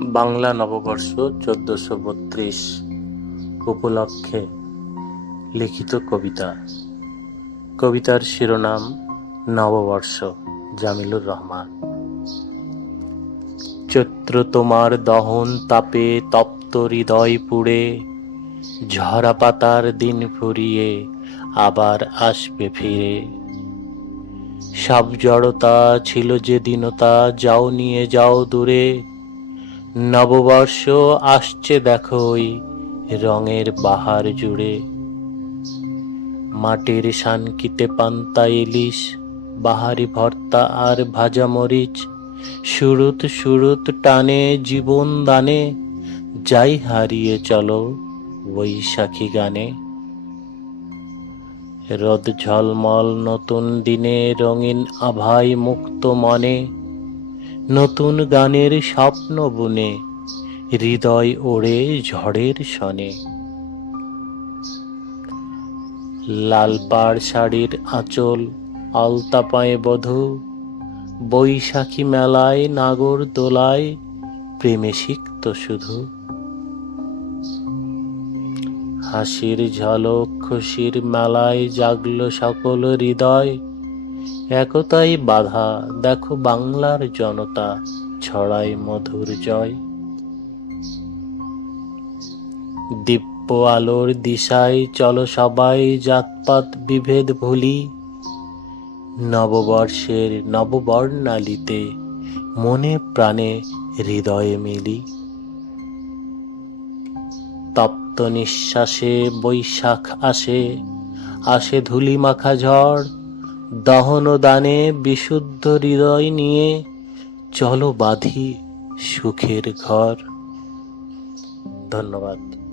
বাংলা নববর্ষ চোদ্দশো বত্রিশ উপলক্ষে লিখিত কবিতা। কবিতার শিরোনাম নববর্ষ, জামিলুর রহমান। চৈত্র তোমার দহন তাপে তপ্ত হৃদয় পুড়ে, ঝরা পাতার দিন ফুরিয়ে আবার আসবে ফিরে। সব জড়তা ছিল যে দীনতা যাও নিয়ে যাও দূরে নববর্ষ আসছে দেখো ওই রঙের বাহার জুড়ে। মাটির শানকিতে পান্তা ইলিশ, বাহারি ভর্তা আর ভাজা মরিচ, সুরুত সুরুত টানে জীবন দানে, যাই হারিয়ে চলো বৈশাখী গানে। রোদ ঝলমল নতুন দিনে, রঙিন আভাই মুক্ত মনে নতুন গানের স্বপ্ন বুনে, হৃদয় ওড়ে ঝড়ের শনে লাল পাড় শাড়ির আঁচল আলতা পায়ে বধূ, বৈশাখী মেলায় নাগর দোলায় প্রেমে সিক্ত শুধু। হাসির ঝলক খুশির মেলায় জাগল সকল হৃদয় একতাই বাধা, দেখো বাংলার জনতা ছড়ায় মধুর জয়। দিব্য আলোর দিশায় চলো সবাই জাতপাত বিভেদ ভুলি। নববর্ষের নববর্ণালীতে মনে প্রাণে হৃদয়ে মিলি। তপ্ত নিঃশ্বাসে বৈশাখ আসে আসে ধুলি মাখা ঝড় দহন দানে বিশুদ্ধ হৃদয় নিয়ে চলো বাঁধি সুখের ঘর। ধন্যবাদ।